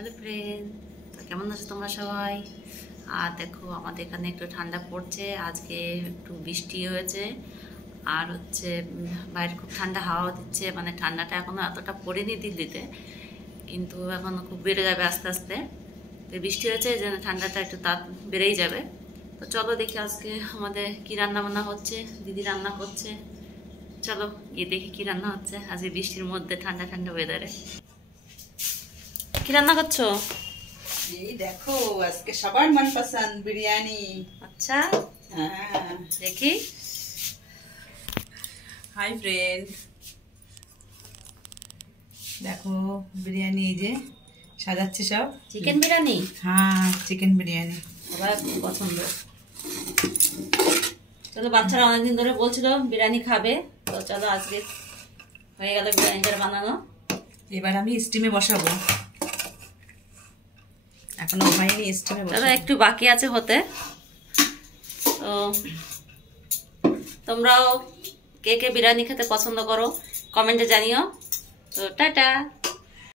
Hello friend, তো কেমন আছো তোমরা সবাই? আর দেখো আমাদের এখানে একটু ঠান্ডা পড়ছে, আজকে একটু বৃষ্টি হয়েছে। আর হচ্ছে বাইরে খুব ঠান্ডা হাওয়া দিচ্ছে, মানে ঠান্ডাটা এখনো এতটা পড়েনি দিল্লিতে, কিন্তু এখন খুব বেড়ে যাবে আস্তে আস্তে। তো বৃষ্টি হয়েছে যে ঠান্ডাটা একটু তাপ বেড়েই যাবে। তো চলো দেখি আজকে আমাদের কি রান্না বান্না হচ্ছে, দিদি রান্না করছে। চলো গিয়ে দেখি কি রান্না হচ্ছে আজকে বৃষ্টির মধ্যে ঠান্ডা ঠান্ডা ওয়েদারে। কি রান্না করছো? এই দেখো আজকে সবার মনপসন্দ বিরিয়ানি। আচ্ছা হ্যাঁ দেখি। হাই ফ্রেন্ড, দেখো বিরিয়ানি এই যে সাজাচ্ছে সব। চিকেন বিরিয়ানি? হ্যাঁ চিকেন বিরিয়ানি সবার পছন্দ। চলো, বাচ্চারা অনেকদিন ধরে বলছিল বিরিয়ানি খাবে, তো চলো আজকে হয়ে গেল বিরিয়ানিটা বানানো। এবার আমি স্টিমে বসাবো, এখনো হয়নি, স্টিমে চলো বসাবো। একটু বাকি আছে হতে। তো তোমরাও কে কে বিরিয়ানি খেতে পছন্দ করো কমেন্টে জানিও। তো টাটা।